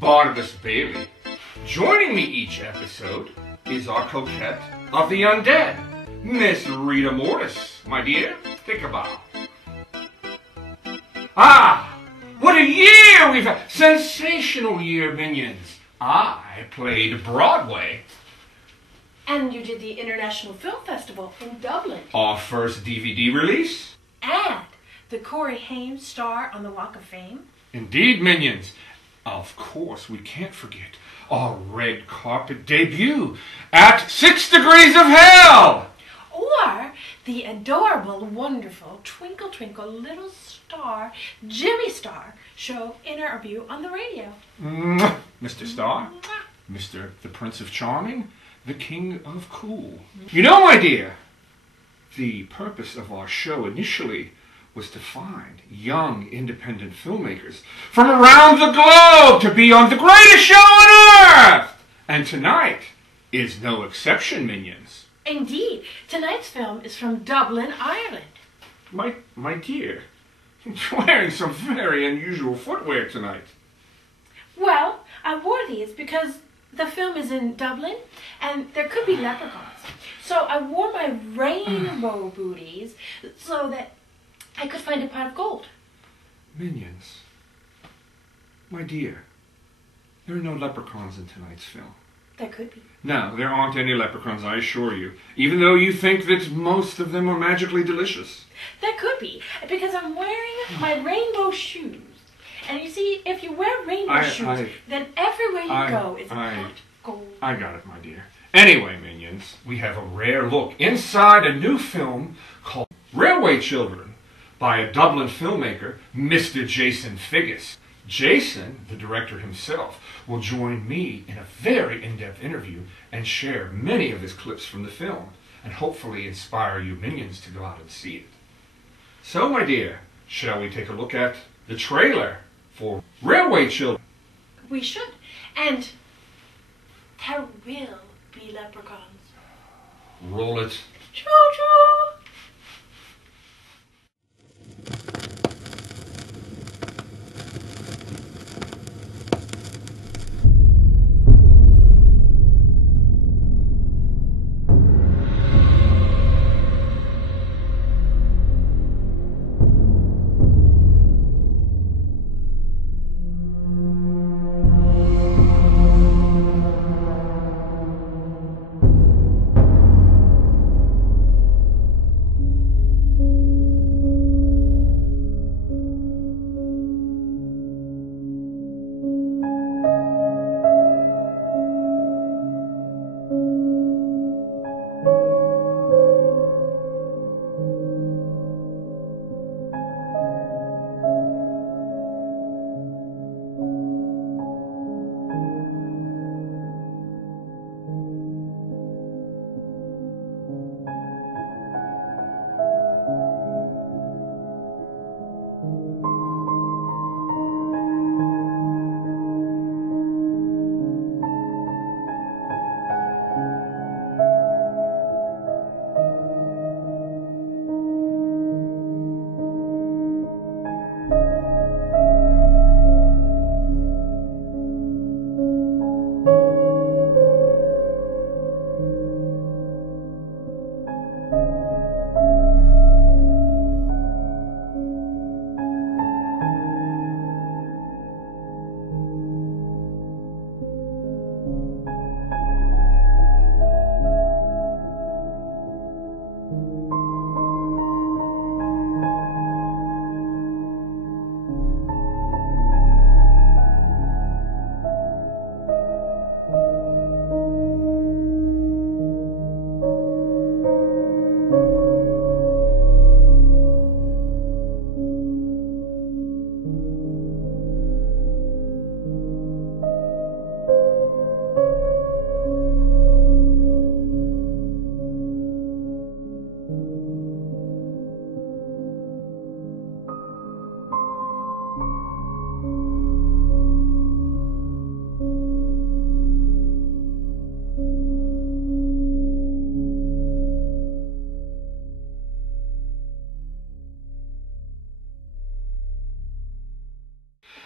Barnabus Bailey. Joining me each episode is our coquette of the undead, Miss Rita Mortis. My dear, take a bow. Ah, what a year we've had! Sensational year, minions. I played Broadway. And you did the International Film Festival in Dublin. Our first DVD release. And the Corey Haim star on the Walk of Fame. Indeed, minions. Of course, we can't forget our red carpet debut at 6 Degrees of Hell. Or the adorable, wonderful Twinkle Twinkle Little Star, Jimmy Star show interview on the radio. Mr. Star, Mr. the Prince of Charming, the King of Cool. You know, my dear, the purpose of our show initially was to find young independent filmmakers from around the globe to be on the greatest show on earth. And tonight is no exception, minions. Indeed, tonight's film is from Dublin, Ireland. My dear, you're wearing some very unusual footwear tonight. Well, I wore these because the film is in Dublin and there could be leprechauns. So I wore my rainbow booties so that I could find a pot of gold. Minions, my dear, there are no leprechauns in tonight's film. There could be. No, there aren't any leprechauns, I assure you, even though you think that most of them are magically delicious. There could be, because I'm wearing my rainbow shoes. And you see, if you wear rainbow shoes, then everywhere you go, it's a pot of gold. I got it, my dear. Anyway, minions, we have a rare look inside a new film called Runway Children by a Dublin filmmaker, Mr. Jason Figgis. Jason, the director himself, will join me in a very in-depth interview and share many of his clips from the film and hopefully inspire you minions to go out and see it. So, my dear, shall we take a look at the trailer for Runway Children? We should. And there will be leprechauns. Roll it. Choo-choo!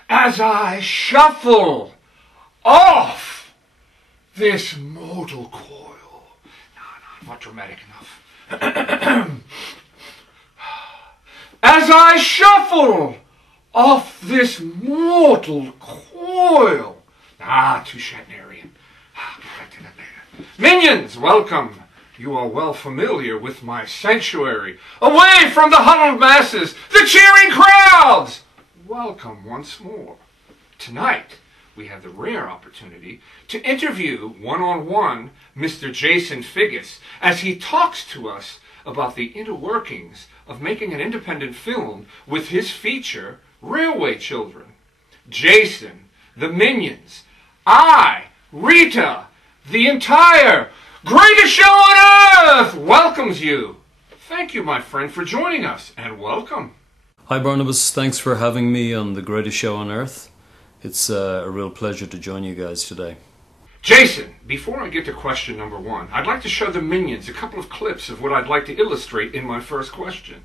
As I shuffle off this mortal coil. No, not dramatic enough. As I shuffle off this mortal coil. Too Shatnerian. Get back to that later. Minions, welcome. You are well familiar with my sanctuary. Away from the huddled masses, the cheering crowds. Welcome once more. Tonight, we have the rare opportunity to interview one-on-one Mr. Jason Figgis as he talks to us about the inner workings of making an independent film with his feature, Runway Children. Jason, the Minions, I, Rita, the entire greatest show on earth welcomes you. Thank you, my friend, for joining us, and welcome. Hi Barnabus, thanks for having me on the greatest show on earth. It's a real pleasure to join you guys today. Jason, before I get to question number one, I'd like to show the Minions a couple of clips of what I'd like to illustrate in my first question.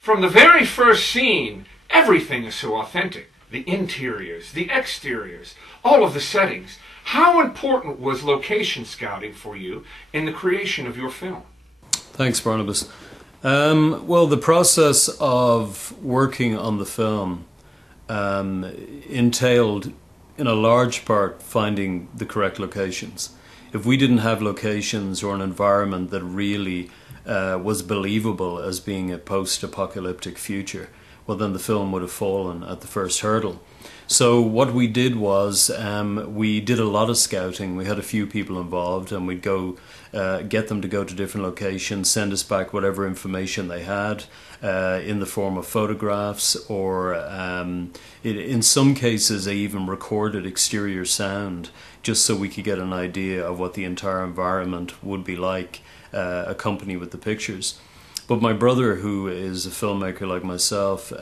From the very first scene, everything is so authentic. The interiors, the exteriors, all of the settings. How important was location scouting for you in the creation of your film? Thanks, Barnabas. Well, the process of working on the film entailed, in a large part, finding the correct locations. If we didn't have locations or an environment that really was believable as being a post-apocalyptic future, well then the film would have fallen at the first hurdle. So what we did was we did a lot of scouting. We had a few people involved, and we'd go get them to go to different locations, send us back whatever information they had in the form of photographs, or in some cases they even recorded exterior sound just so we could get an idea of what the entire environment would be like, accompanied with the pictures. But my brother, who is a filmmaker like myself,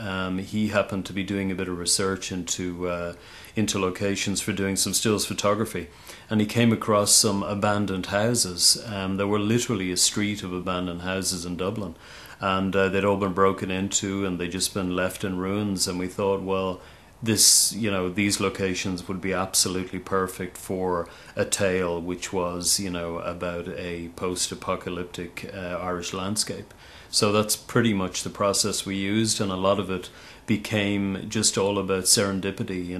he happened to be doing a bit of research into locations for doing some stills photography, and he came across some abandoned houses. There were literally a street of abandoned houses in Dublin, and they'd all been broken into and they'd just been left in ruins. And we thought, well, these locations would be absolutely perfect for a tale which was, about a post-apocalyptic Irish landscape. So that's pretty much the process we used, and a lot of it became just all about serendipity,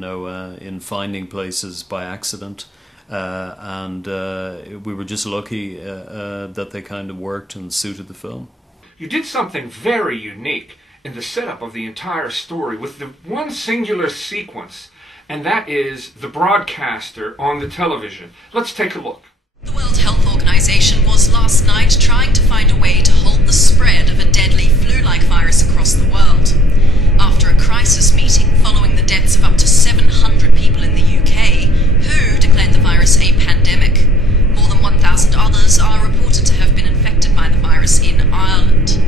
in finding places by accident. And we were just lucky that they kind of worked and suited the film. You did something very unique in the setup of the entire story with the one singular sequence and that is the broadcaster on the television. Let's take a look. The World Health Organization was last night trying to find a way to halt the spread of a deadly flu-like virus across the world. After a crisis meeting following the deaths of up to 700 people in the UK, WHO declared the virus a pandemic. More than 1,000 others are reported to have been infected by the virus in Ireland.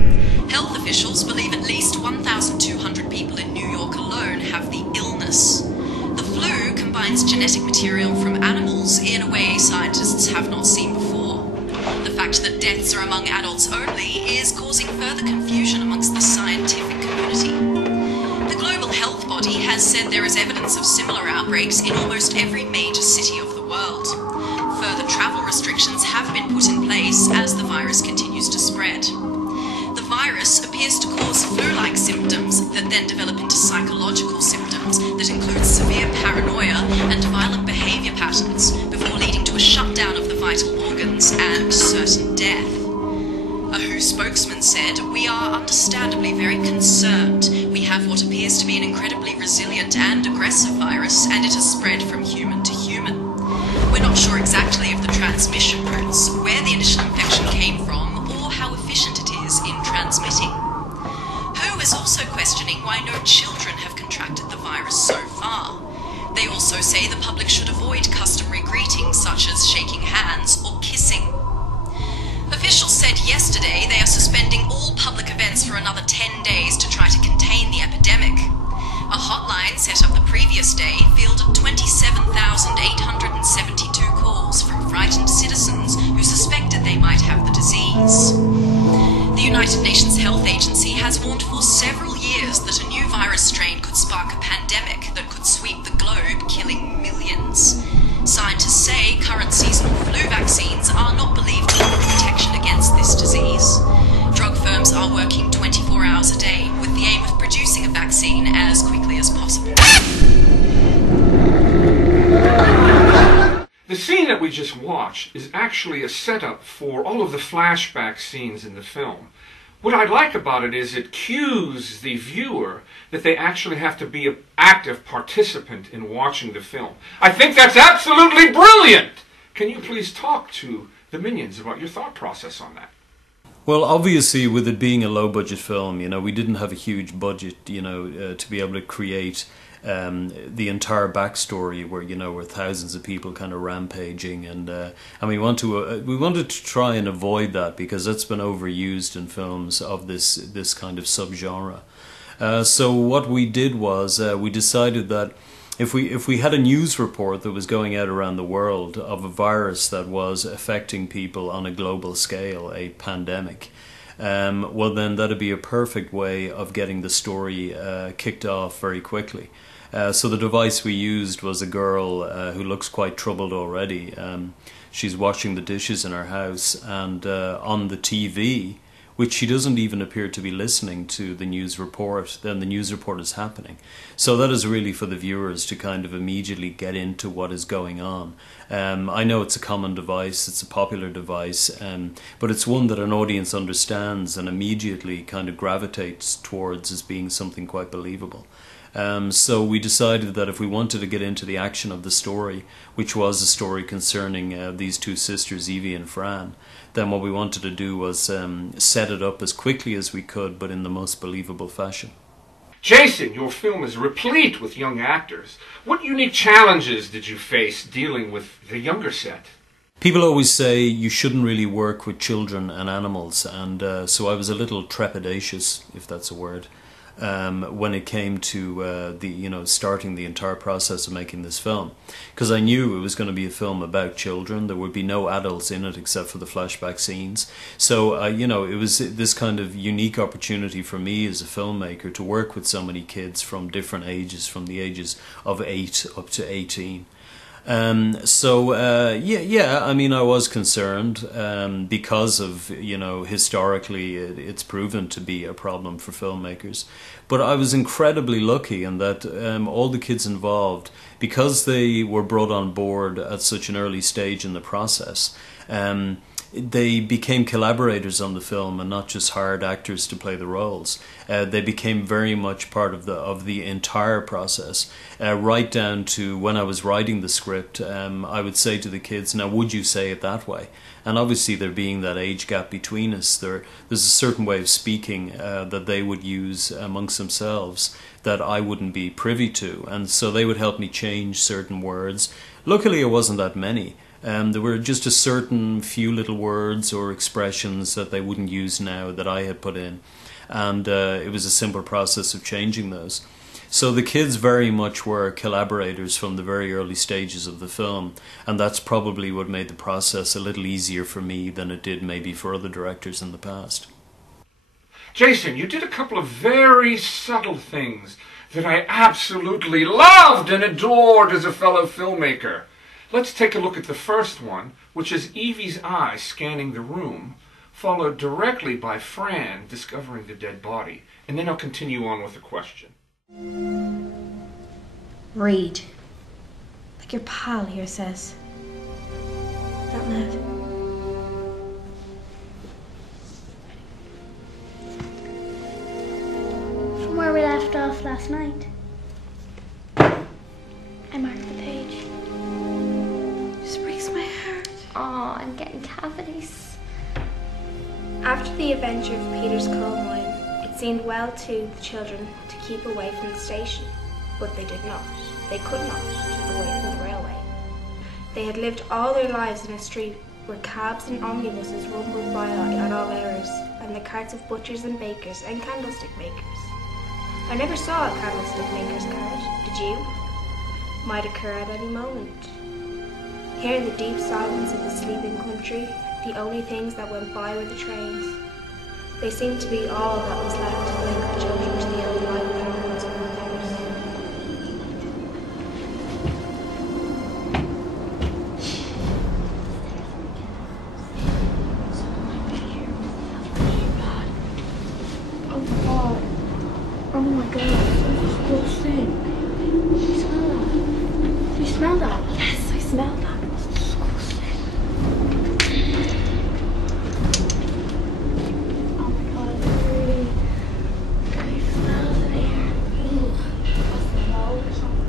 Health officials believe at least 1,200 people in New York alone have the illness. The flu combines genetic material from animals in a way scientists have not seen before. The fact that deaths are among adults only is causing further confusion amongst the scientific community. The global health body has said there is evidence of similar outbreaks in almost every major city of the world. Further travel restrictions have been put in place as the virus continues to spread. The virus appears to cause flu-like symptoms that then develop into psychological symptoms that include severe paranoia and violent behaviour patterns before leading to a shutdown of the vital organs and certain death. A WHO spokesman said, "We are understandably very concerned. We have what appears to be an incredibly resilient and aggressive virus, and it has spread from human to human. We're not sure exactly of the transmission routes, where the initial infection came from, or how efficient it is in transmitting." WHO is also questioning why no children have contracted the virus so far. They also say the public should avoid customary greetings such as shaking hands or kissing. Officials said yesterday they are suspending all public events for another 10 days to try to contain the epidemic. A hotline set up the previous day fielded 27,872 calls from frightened citizens who suspected they might have the disease. The United Nations Health Agency has warned for several years that a new virus strain could spark a pandemic that could sweep the globe, killing millions. Scientists say current seasonal flu vaccines are not believed to offer protection against this disease. Drug firms are working 24 hours a day with the aim of producing a vaccine as quickly as possible. The scene that we just watched is actually a setup for all of the flashback scenes in the film. What I like about it is it cues the viewer that they actually have to be an active participant in watching the film. I think that's absolutely brilliant! Can you please talk to the Minions about your thought process on that? Well, obviously, with it being a low-budget film, we didn't have a huge budget, to be able to create the entire backstory where thousands of people kind of rampaging, and we wanted to try and avoid that because that's been overused in films of this kind of subgenre. So what we did was we decided that if we had a news report that was going out around the world of a virus that was affecting people on a global scale, a pandemic, well then that'd be a perfect way of getting the story kicked off very quickly. So the device we used was a girl who looks quite troubled already. She's washing the dishes in her house, and on the TV, which she doesn't even appear to be listening to the news report, then the news report is happening. So that is really for the viewers to kind of immediately get into what is going on. I know it's a common device, it's a popular device, but it's one that an audience understands and immediately kind of gravitates towards as being something quite believable. So we decided that if we wanted to get into the action of the story, which was a story concerning these two sisters, Evie and Fran, then what we wanted to do was set it up as quickly as we could, but in the most believable fashion. Jason, your film is replete with young actors. What unique challenges did you face dealing with the younger set? People always say you shouldn't really work with children and animals, and so I was a little trepidatious, if that's a word, when it came to starting the entire process of making this film, because I knew it was going to be a film about children. There would be no adults in it except for the flashback scenes. So it was this kind of unique opportunity for me as a filmmaker to work with so many kids from different ages, from the ages of 8 up to 18. I was concerned because of, historically it's proven to be a problem for filmmakers. But I was incredibly lucky in that all the kids involved, because they were brought on board at such an early stage in the process, they became collaborators on the film and not just hired actors to play the roles. They became very much part of the entire process, right down to when I was writing the script. I would say to the kids, "Now, would you say it that way?" And obviously, there being that age gap between us, there's a certain way of speaking that they would use amongst themselves that I wouldn't be privy to, and so they would help me change certain words. Luckily, it wasn't that many. There were just a certain few little words or expressions that they wouldn't use now that I had put in, and it was a simple process of changing those. So the kids very much were collaborators from the very early stages of the film, and that's probably what made the process a little easier for me than it did maybe for other directors in the past. Jason, you did a couple of very subtle things that I absolutely loved and adored as a fellow filmmaker. Let's take a look at the first one, which is Evie's eyes scanning the room, followed directly by Fran discovering the dead body. And then I'll continue on with a question. Read. Like your pal here says. Out loud. From where we left off last night. I marked the page. Just breaks my heart. Aw, I'm getting cavities. After the adventure of Peter's coal mine, it seemed well to the children to keep away from the station, but they did not. They could not keep away from the railway. They had lived all their lives in a street where cabs and omnibuses rumbled by at all hours, and the carts of butchers and bakers and candlestick makers. I never saw a candlestick maker's cart, did you? Might occur at any moment. Here in the deep silence of the sleeping country, the only things that went by were the trains. They seemed to be all that was left to link the children to the old life of Hellmans and Oh my god, this is gross thing. You smell that? You smell that? Yes, I smell that. It's disgusting. Oh my god, it really smells in here. Ugh. What's the mold or something?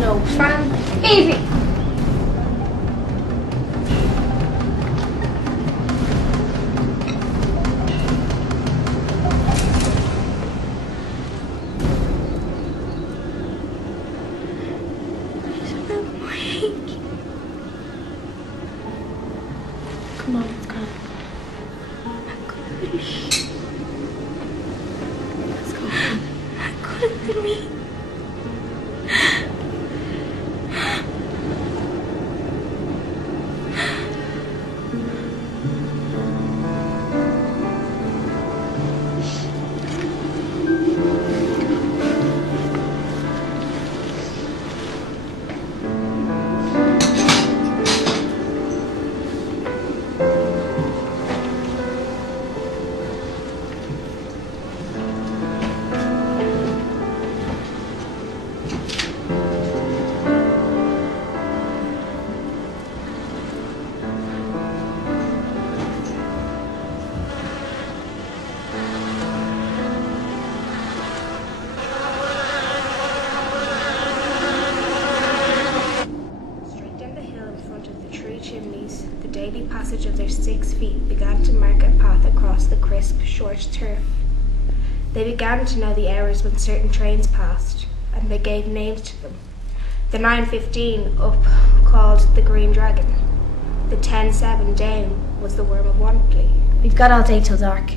No, Fran, Evie! Come on, let's go. Let's go. That could have been me. Passage of their 6 feet began to mark a path across the crisp, short turf. They began to know the hours when certain trains passed, and they gave names to them. The 9:15 up called the Green Dragon. The 10:07 down was the Worm of Wantley. We've got all day till dark.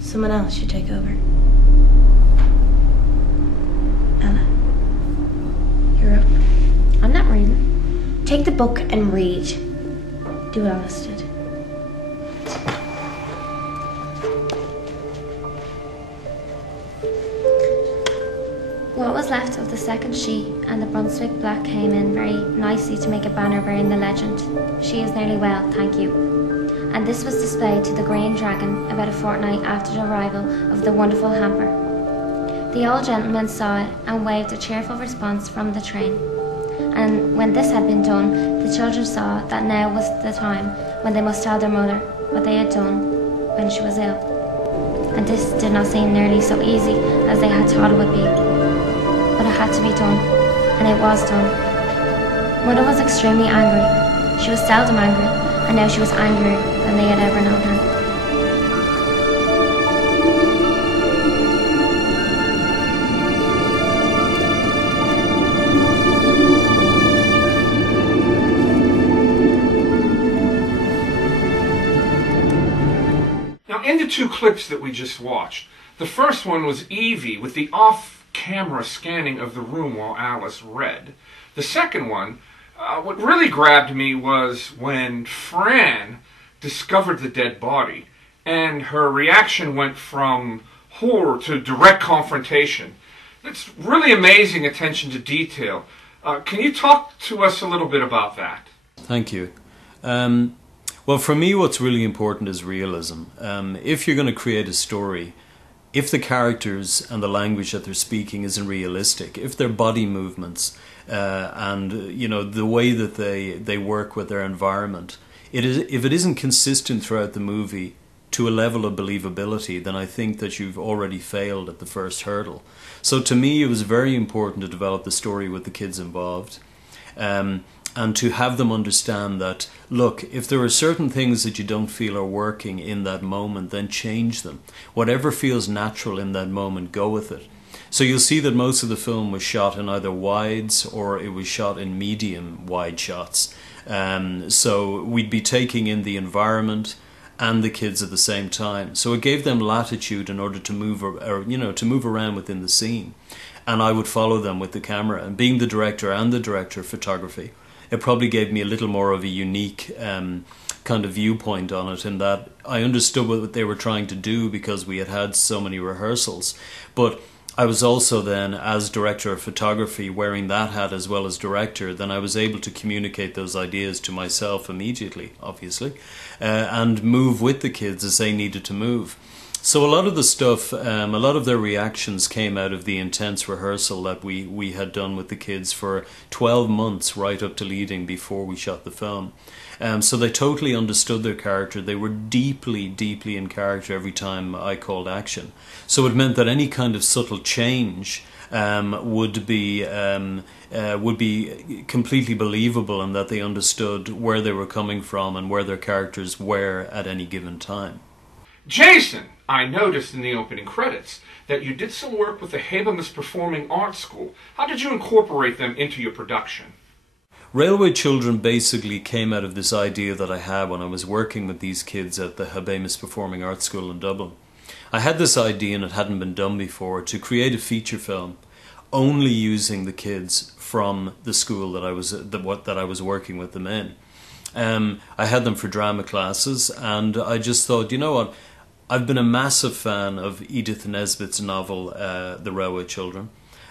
Someone else should take over. Anna, you're up. I'm not reading. Take the book and read. Do what Alice did. What was left of the second sheet and the Brunswick black came in very nicely to make a banner bearing the legend, "She is nearly well, thank you." And this was displayed to the Green Dragon about a fortnight after the arrival of the wonderful hamper. The old gentleman saw it and waved a cheerful response from the train. And when this had been done, the children saw that now was the time when they must tell their mother what they had done when she was ill. And this did not seem nearly so easy as they had thought it would be. But it had to be done, and it was done. Mother was extremely angry. She was seldom angry, and now she was angrier than they had ever known her. Now, in the two clips that we just watched, the first one was Evie with the off-camera scanning of the room while Alice read. The second one, what really grabbed me was when Fran discovered the dead body, and her reaction went from horror to direct confrontation. It's really amazing attention to detail. Can you talk to us a little bit about that? Thank you. Well, for me, what's really important is realism. If you're going to create a story, if the characters and the language that they're speaking isn't realistic, if their body movements and the way that they work with their environment, if it isn't consistent throughout the movie to a level of believability, then I think that you've already failed at the first hurdle. So to me, it was very important to develop the story with the kids involved. And to have them understand that, look, if there are certain things that you don't feel are working in that moment, then change them. Whatever feels natural in that moment, go with it. So you'll see that most of the film was shot in either wides or it was shot in medium wide shots. So we'd be taking in the environment and the kids at the same time. So it gave them latitude in order to move, to move around within the scene. And I would follow them with the camera. And being the director and the director of photography, it probably gave me a little more of a unique kind of viewpoint on it, in that I understood what they were trying to do because we had had so many rehearsals. But I was also then, as director of photography, wearing that hat as well as director, then I was able to communicate those ideas to myself immediately, obviously, and move with the kids as they needed to move. So a lot of the stuff, a lot of their reactions came out of the intense rehearsal that we had done with the kids for 12 months right up to leading before we shot the film. So they totally understood their character. They were deeply, deeply in character every time I called action. So it meant that any kind of subtle change would be completely believable, and that they understood where they were coming from and where their characters were at any given time. Jason, I noticed in the opening credits that you did some work with the Habemus Performing Arts School. How did you incorporate them into your production? Railway Children basically came out of this idea that I had when I was working with these kids at the Habemus Performing Arts School in Dublin. I had this idea, and it hadn't been done before, to create a feature film only using the kids from the school that I was working with them in. I had them for drama classes, and I just thought, you know what, I've been a massive fan of Edith Nesbitt's novel, The Railway Children,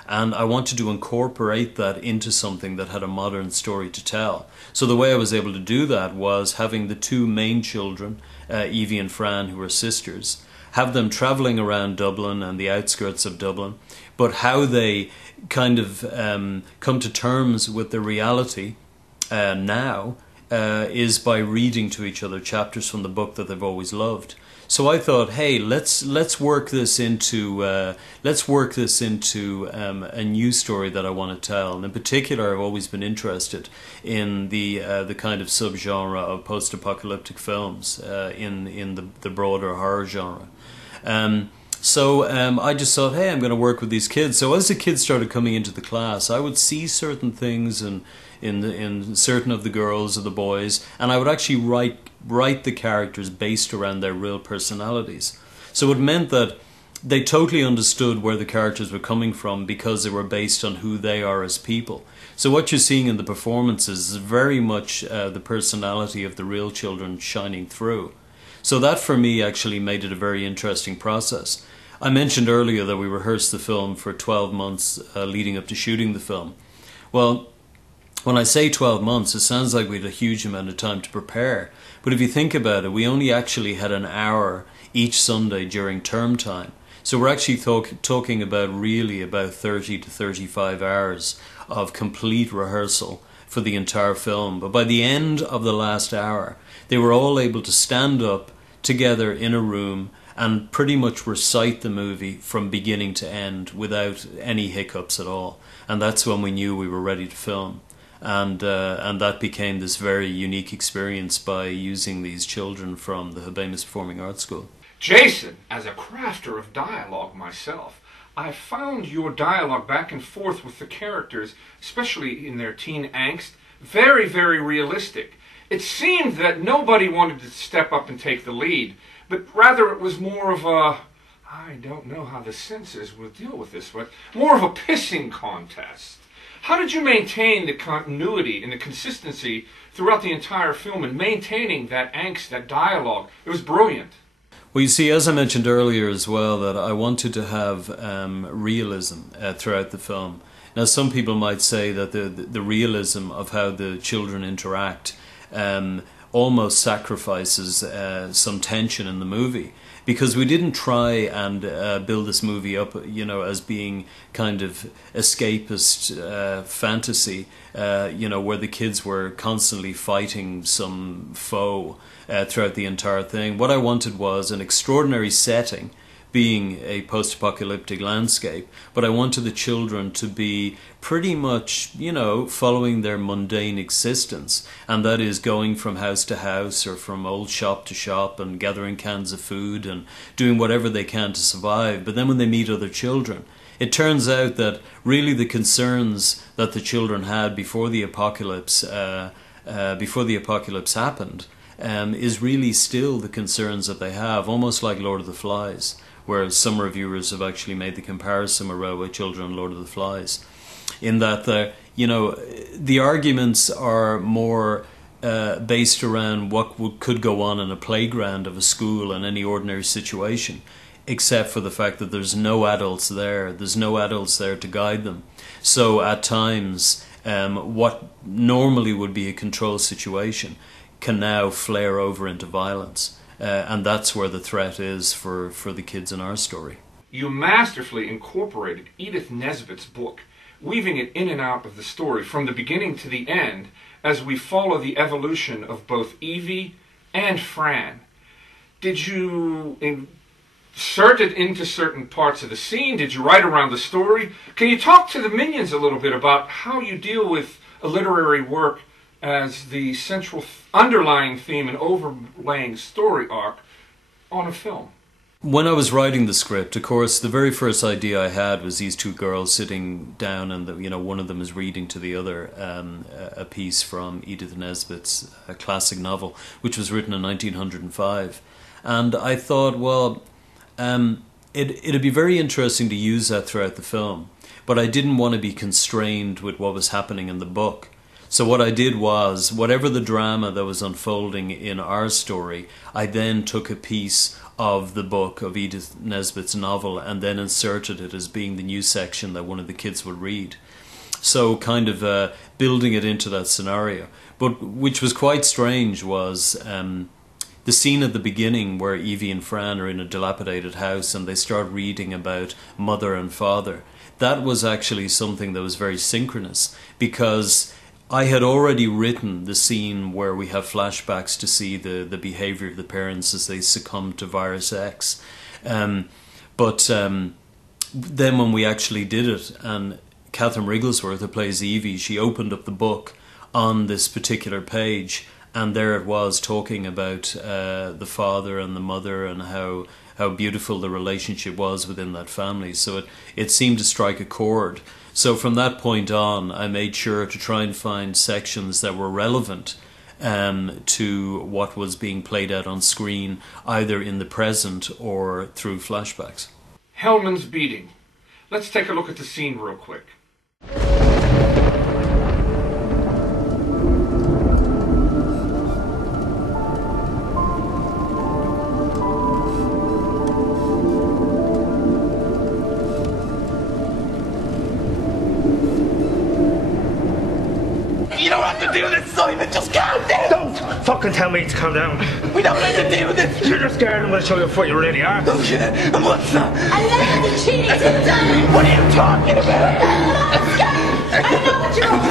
and I wanted to incorporate that into something that had a modern story to tell. So the way I was able to do that was having the two main children, Evie and Fran, who were sisters, have them travelling around Dublin and the outskirts of Dublin, but how they kind of come to terms with the reality now is by reading to each other chapters from the book that they've always loved. So I thought, hey, let's work this into a new story that I want to tell. And in particular, I've always been interested in the kind of subgenre of post-apocalyptic films in the broader horror genre. So I just thought, hey, I'm going to work with these kids. So as the kids started coming into the class, I would see certain things in certain of the girls or the boys, and I would actually write the characters based around their real personalities. So it meant that they totally understood where the characters were coming from because they were based on who they are as people. So what you're seeing in the performances is very much the personality of the real children shining through. So that for me actually made it a very interesting process. I mentioned earlier that we rehearsed the film for 12 months leading up to shooting the film. Well, when I say 12 months, it sounds like we had a huge amount of time to prepare. But if you think about it, we only actually had an hour each Sunday during term time. So we're actually talking about really about 30 to 35 hours of complete rehearsal for the entire film. But by the end of the last hour, they were all able to stand up together in a room and pretty much recite the movie from beginning to end without any hiccups at all. And that's when we knew we were ready to film. And that became this very unique experience by using these children from the Habemus Performing Arts School. Jason, as a crafter of dialogue myself, I found your dialogue back and forth with the characters, especially in their teen angst, very, very realistic. It seemed that nobody wanted to step up and take the lead, but rather it was more of a, I don't know how the censors will deal with this, but more of a pissing contest. How did you maintain the continuity and the consistency throughout the entire film and maintaining that angst, that dialogue? It was brilliant. Well, you see, as I mentioned earlier as well, that I wanted to have realism throughout the film. Now, some people might say that the realism of how the children interact almost sacrifices some tension in the movie, because we didn't try and build this movie up, as being kind of escapist fantasy, where the kids were constantly fighting some foe throughout the entire thing. What I wanted was an extraordinary setting, being a post-apocalyptic landscape, but I wanted the children to be pretty much, following their mundane existence, and that is going from house to house or from old shop to shop and gathering cans of food and doing whatever they can to survive. But then when they meet other children, it turns out that really the concerns that the children had before the apocalypse happened is really still the concerns that they have, almost like Lord of the Flies, where some reviewers have actually made the comparison with Runway Children and Lord of the Flies, in that the arguments are more based around what could go on in a playground of a school in any ordinary situation, except for the fact that there's no adults there. There's no adults there to guide them. So at times, what normally would be a controlled situation can now flare over into violence. And that's where the threat is for the kids in our story. You masterfully incorporated Edith Nesbitt's book, weaving it in and out of the story from the beginning to the end as we follow the evolution of both Evie and Fran. Did you insert it into certain parts of the scene? Did you write around the story? Can you talk to the minions a little bit about how you deal with a literary work as the central underlying theme and overlaying story arc on a film? When I was writing the script, of course, the very first idea I had was these two girls sitting down, and one of them is reading to the other a piece from Edith Nesbitt's classic novel, which was written in 1905. And I thought, well, it'd be very interesting to use that throughout the film, but I didn't want to be constrained with what was happening in the book. So what I did was, whatever the drama that was unfolding in our story, I then took a piece of the book of Edith Nesbitt's novel and then inserted it as being the new section that one of the kids would read. So kind of building it into that scenario. But which was quite strange was the scene at the beginning where Evie and Fran are in a dilapidated house and they start reading about mother and father. That was actually something that was very synchronous, because I had already written the scene where we have flashbacks to see the behavior of the parents as they succumb to virus X. But then when we actually did it, and Catherine Wrigglesworth, who plays Evie, she opened up the book on this particular page, and there it was talking about the father and the mother and how beautiful the relationship was within that family. So it seemed to strike a chord. So from that point on, I made sure to try and find sections that were relevant to what was being played out on screen, either in the present or through flashbacks. Hellman's beating. Let's take a look at the scene real quick. You don't have to do this, Simon. Just calm down. Don't fucking tell me to calm down. We don't have to do this. You're just scared. I'm going to show you what you really are. Oh, yeah. And what's that? I love the cheating today. What are you talking about? Let's go. I know what you're up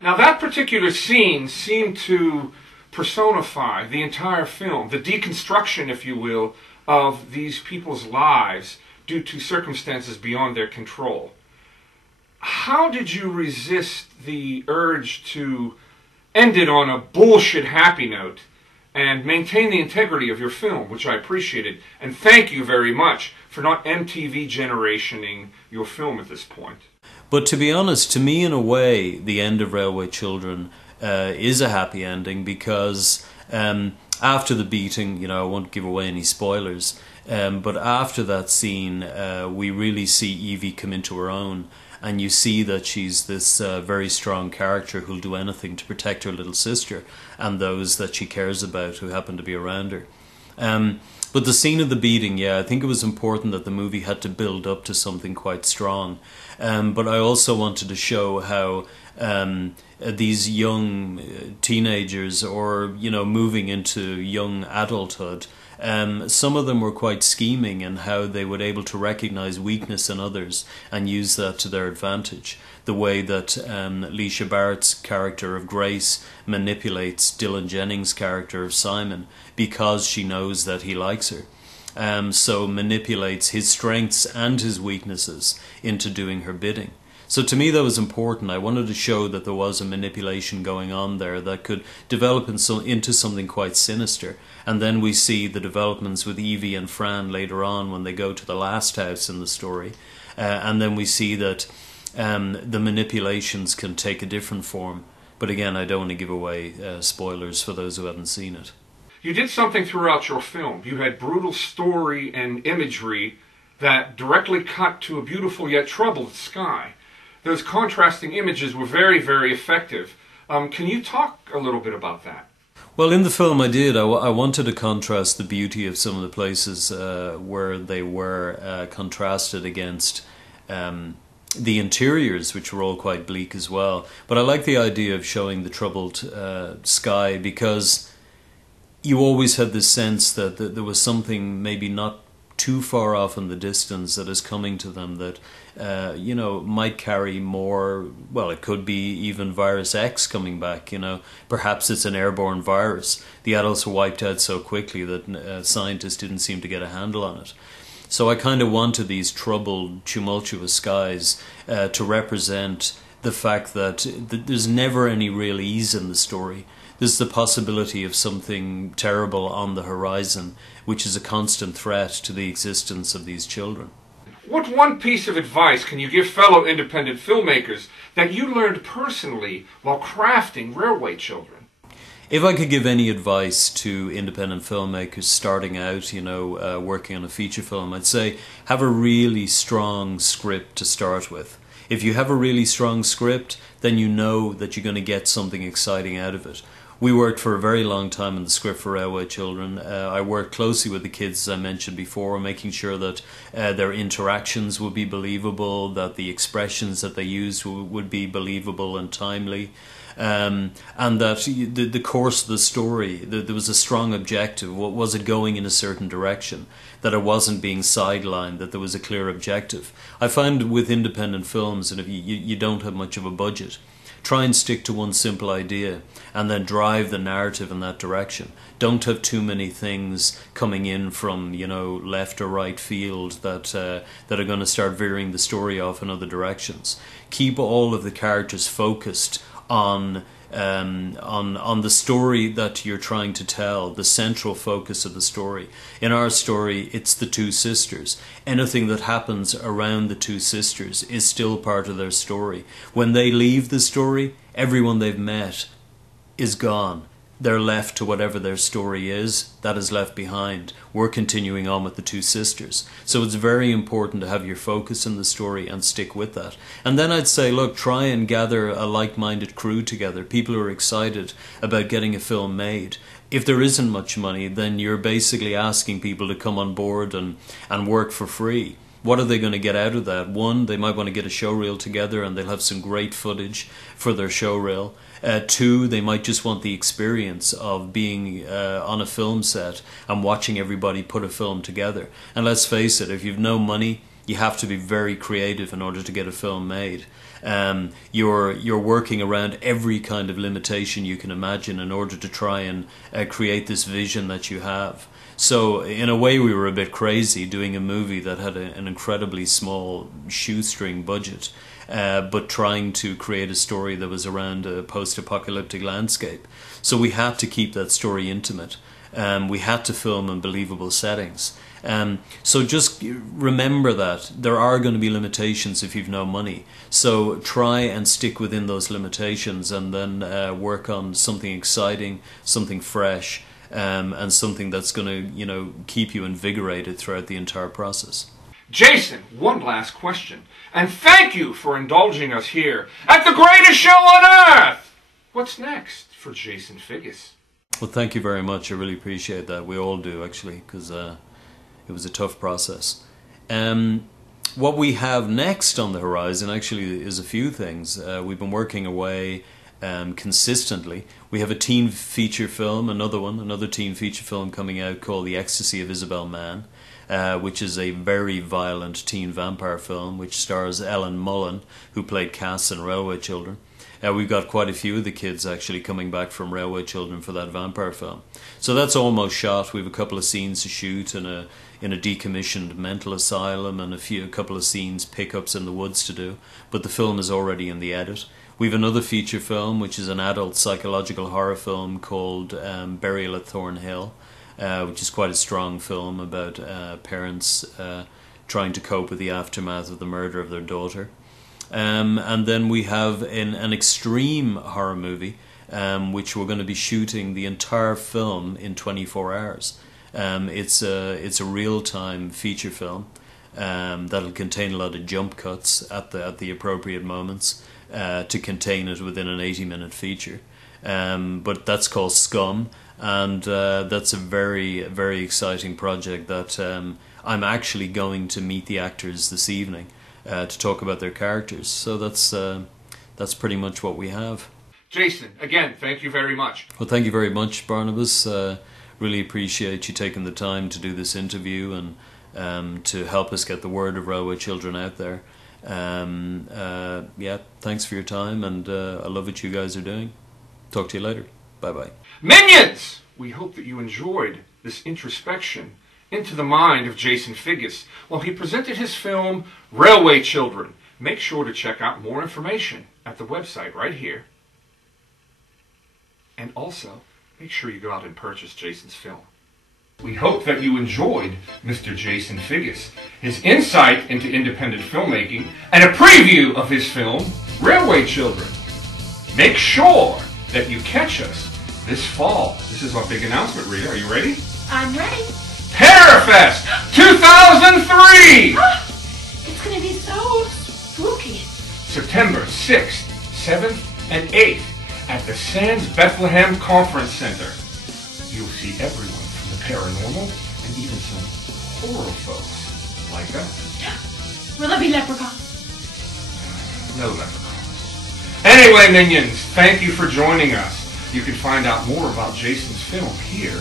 Now that particular scene seemed to personify the entire film, the deconstruction, if you will, of these people's lives due to circumstances beyond their control. How did you resist the urge to end it on a bullshit happy note and maintain the integrity of your film, which I appreciated, and thank you very much for not MTV generationing your film at this point? But to be honest, to me, in a way, the end of Railway Children is a happy ending, because after the beating, you know, I won't give away any spoilers, but after that scene, we really see Evie come into her own, and you see that she's this very strong character who'll do anything to protect her little sister and those that she cares about who happen to be around her. But the scene of the beating, yeah, I think it was important that the movie had to build up to something quite strong. But I also wanted to show how these young teenagers, or, you know, moving into young adulthood, some of them were quite scheming, in how they were able to recognize weakness in others and use that to their advantage. The way that Leisha Barrett's character of Grace manipulates Dylan Jennings' character of Simon because she knows that he likes her. So manipulates his strengths and his weaknesses into doing her bidding. So to me that was important. I wanted to show that there was a manipulation going on there that could develop into something quite sinister. And then we see the developments with Evie and Fran later on when they go to the last house in the story. And then we see that the manipulations can take a different form. But again, I don't want to give away spoilers for those who haven't seen it. You did something throughout your film. You had brutal story and imagery that directly cut to a beautiful yet troubled sky. Those contrasting images were very, very effective. Can you talk a little bit about that? Well, in the film I did. I wanted to contrast the beauty of some of the places where they were contrasted against the interiors, which were all quite bleak as well. But I like the idea of showing the troubled sky, because you always had this sense that there was something maybe not too far off in the distance that is coming to them that, you know, might carry more. Well, it could be even Virus X coming back, you know. Perhaps it's an airborne virus. The adults were wiped out so quickly that scientists didn't seem to get a handle on it. So I kind of wanted these troubled, tumultuous skies to represent the fact that there's never any real ease in the story. There's the possibility of something terrible on the horizon, which is a constant threat to the existence of these children. What one piece of advice can you give fellow independent filmmakers that you learned personally while crafting Railway Children? If I could give any advice to independent filmmakers starting out, you know, working on a feature film, I'd say have a really strong script to start with. If you have a really strong script, then you know that you're going to get something exciting out of it. We worked for a very long time on the script for Railway Children. I worked closely with the kids, as I mentioned before, making sure that their interactions would be believable, that the expressions that they used would be believable and timely, and that the course of the story, there was a strong objective. What was it going in a certain direction? That it wasn't being sidelined, that there was a clear objective. I find with independent films that if you don't have much of a budget, try and stick to one simple idea and then drive the narrative in that direction. Don't have too many things coming in from, you know, left or right field that are going to start veering the story off in other directions. Keep all of the characters focused on on the story that you're trying to tell, the central focus of the story. In our story, it's the two sisters. Anything that happens around the two sisters is still part of their story. When they leave the story, everyone they've met is gone. They're left to whatever their story is, that is left behind. We're continuing on with the two sisters. So it's very important to have your focus in the story and stick with that. And then I'd say, look, try and gather a like-minded crew together, people who are excited about getting a film made. If there isn't much money, then you're basically asking people to come on board and work for free. What are they going to get out of that? One, they might want to get a showreel together and they'll have some great footage for their showreel. Two, they might just want the experience of being on a film set and watching everybody put a film together. And let's face it, if you've no money, you have to be very creative in order to get a film made. You're working around every kind of limitation you can imagine in order to try and create this vision that you have. So in a way we were a bit crazy doing a movie that had an incredibly small shoestring budget, but trying to create a story that was around a post-apocalyptic landscape. So we had to keep that story intimate. We had to film in believable settings. So just remember that there are going to be limitations if you've no money. So try and stick within those limitations and then work on something exciting, something fresh, and something that's going to, keep you invigorated throughout the entire process. Jason, one last question. And thank you for indulging us here at the greatest show on earth! What's next for Jason Figgis? Well, thank you very much. I really appreciate that. We all do, actually, because it was a tough process. What we have next on the horizon actually is a few things. We've been working away consistently. We have a teen feature film, another teen feature film coming out called The Ecstasy of Isabel Mann, which is a very violent teen vampire film which stars Ellen Mullen, who played Cass in Railway Children. We've got quite a few of the kids actually coming back from Railway Children for that vampire film. So that's almost shot. We have a couple of scenes to shoot in a decommissioned mental asylum and a couple of scenes, pickups in the woods to do. But the film is already in the edit. We have another feature film, which is an adult psychological horror film called Burial at Thornhill, which is quite a strong film about parents trying to cope with the aftermath of the murder of their daughter. And then we have an extreme horror movie, which we're going to be shooting the entire film in 24 hours. It's a real-time feature film that'll contain a lot of jump cuts at the appropriate moments to contain it within an 80-minute feature. But that's called Scum, and that's a very, very exciting project that I'm actually going to meet the actors this evening to talk about their characters. So that's pretty much what we have. Jason, again, thank you very much. Well, thank you very much, Barnabus. Really appreciate you taking the time to do this interview and to help us get the word of Railway Children out there. Thanks for your time, and I love what you guys are doing. Talk to you later. Bye-bye. Minions! We hope that you enjoyed this introspection into the mind of Jason Figgis while he presented his film Railway Children. Make sure to check out more information at the website right here. And also, make sure you go out and purchase Jason's film. We hope that you enjoyed Mr. Jason Figgis, his insight into independent filmmaking, and a preview of his film, Railway Children. Make sure that you catch us this fall. This is our big announcement, Rita. Are you ready? I'm ready. Terrorfest 2003! It's going to be so spooky. September 6th, 7th, and 8th at the Sands Bethlehem Conference Center. You'll see everyone from the paranormal and even some horror folks like us. Will there be leprechauns? No leprechauns. Anyway, Minions, thank you for joining us. You can find out more about Jason's film here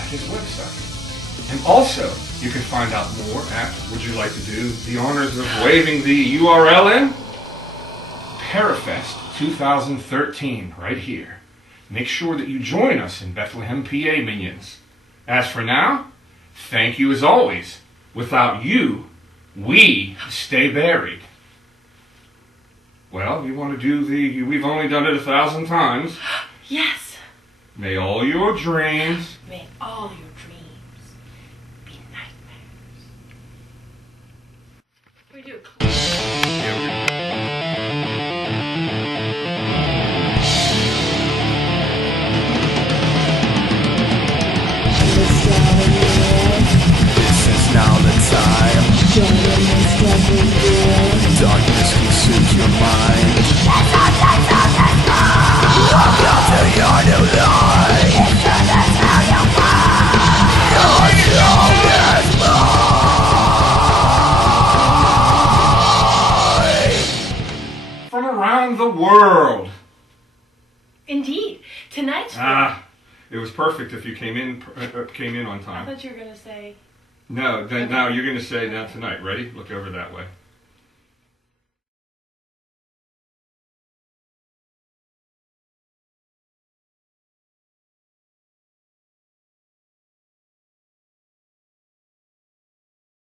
at his website. And also, you can find out more at, would you like to do the honors of waving the URL in? Terrorfest 2013, right here. Make sure that you join us in Bethlehem, PA, Minions. As for now, thank you as always. Without you, we stay buried. Well, you want to do the... We've only done it 1,000 times. Yes. May all your dreams... May all your dreams be nightmares. We do it. This is now the time. Darkness consumes your mind. Welcome to your new life. Your soul is mine. From around the world. Indeed. Tonight's It was perfect if you came in on I time. thought you were going to say... No, then now you're going to say now tonight. Ready? Look over that way.